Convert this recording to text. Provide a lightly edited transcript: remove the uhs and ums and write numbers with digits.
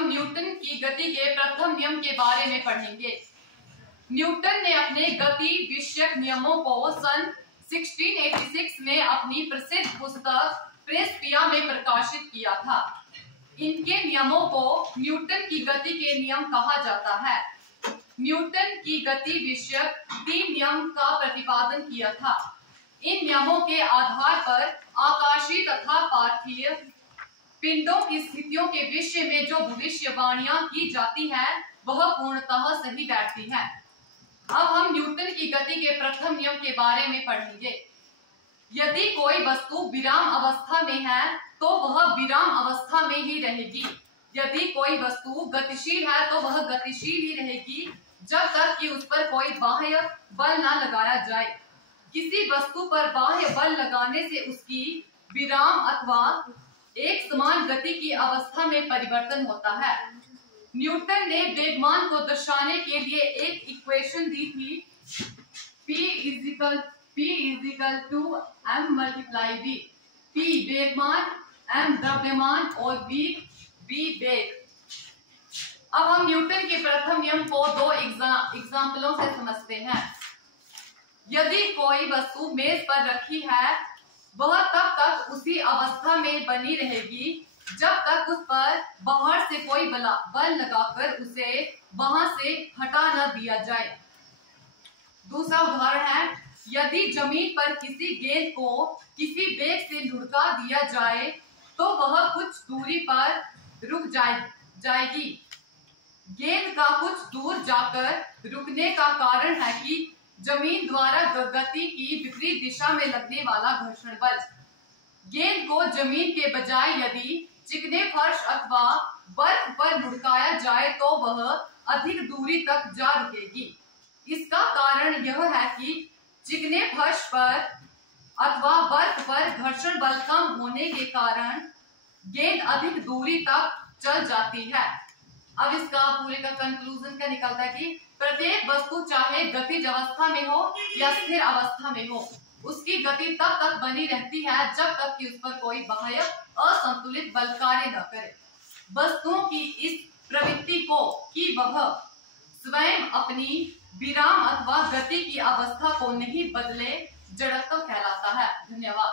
हम न्यूटन की गति के प्रथम नियम के बारे में पढ़ेंगे। न्यूटन ने अपने गति विषयक नियमों को सन 1686 में अपनी प्रसिद्ध पुस्तक प्रिंसिपिया में प्रकाशित किया था। इनके नियमों को न्यूटन की गति के नियम कहा जाता है। न्यूटन की गति विषयक 3 नियम का प्रतिपादन किया था। इन नियमों के आधार पर आकाशीय तथा पार्थिव पिंडों की स्थितियों के विषय में जो भविष्यवाणियां की जाती है वह पूर्णतः सही बैठती है। अब हम न्यूटन की गति के प्रथम नियम के बारे में पढ़ेंगे। यदि कोई वस्तु विराम अवस्था में है तो वह विराम अवस्था में ही रहेगी। यदि कोई वस्तु गतिशील है तो वह गतिशील ही रहेगी जब तक कि उस पर कोई बाह्य बल न लगाया जाए। किसी वस्तु पर बाह्य बल लगाने से उसकी विराम अथवा एक समान गति की अवस्था में परिवर्तन होता है। न्यूटन ने वेगमान को दर्शाने के लिए एक इक्वेशन दी थी, P = m × v। P वेगमान, m द्रव्यमान और v वेग। अब हम न्यूटन के प्रथम नियम को 2 एग्जाम्पलों से समझते हैं। यदि कोई वस्तु मेज पर रखी है वह तब तक उसी अवस्था में बनी रहेगी जब तक उस पर बाहर से कोई बल लगाकर उसे वहां से हटा न दिया जाए। दूसरा उदाहरण है, यदि जमीन पर किसी गेंद को किसी वेग से लुढ़का दिया जाए तो वह कुछ दूरी पर रुक जाएगी। गेंद का कुछ दूर जाकर रुकने का कारण है कि जमीन द्वारा गति की विपरीत दिशा में लगने वाला घर्षण बल। गेंद को जमीन के बजाय यदि चिकने फर्श अथवा बर्फ पर लुढ़काया जाए तो वह अधिक दूरी तक जा रुकेगी। इसका कारण यह है कि चिकने फर्श पर अथवा बर्फ पर घर्षण बल कम होने के कारण गेंद अधिक दूरी तक चल जाती है। अब इसका पूरे का कंक्लूजन क्या निकलता है कि प्रत्येक वस्तु चाहे गतिज अवस्था में हो या स्थिर अवस्था में हो, उसकी गति तब तक बनी रहती है जब तक कि उस पर कोई बाह्य असंतुलित बल कार्य न करे। वस्तुओं की इस प्रवृत्ति को कि वह स्वयं अपनी विराम अथवा गति की अवस्था को नहीं बदले जड़त्व कहलाता है। धन्यवाद।